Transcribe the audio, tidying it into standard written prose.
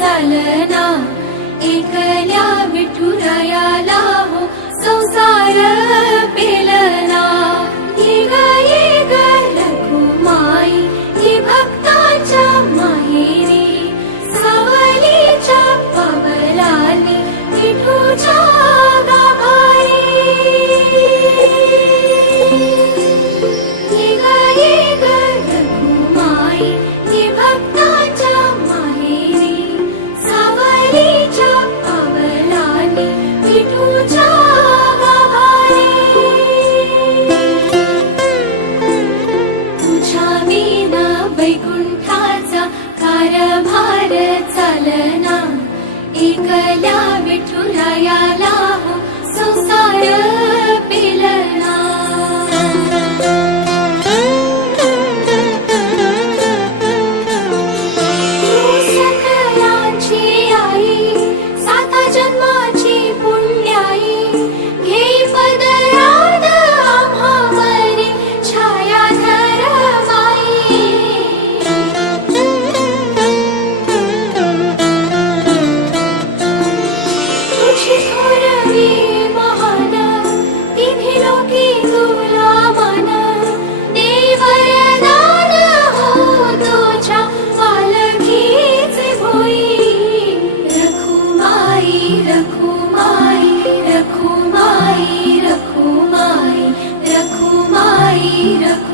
चालना, एकल्या विठुरायाला हो संसार पेलना। ये ग रखुमाई ही भक्ताच्या माहेरी, सावलीच्या पावलांनी विठूच्या गाभारी। ये ग रखुमाई ही भक्ताच्या माहेरी, सावलीच्या पावलांनी विठूच्या गाभारी। तुझ्या विना वैकुंठाचा कारभार चालना, एकल्या विठुरायाला हो संसार पेलना। तू सकलांची आई, साता जन्माची पुण्याई, घेई पदरात आम्हावरी छायाधर माई। तुझी थोरवी महान, तिन्ही लोकी तुला मान, देई वरदान हो तुझ्या पालखीचे भोई। रखुमाई रखुमाई रखुमाई रखुमाई रखुमाई रखुमाई।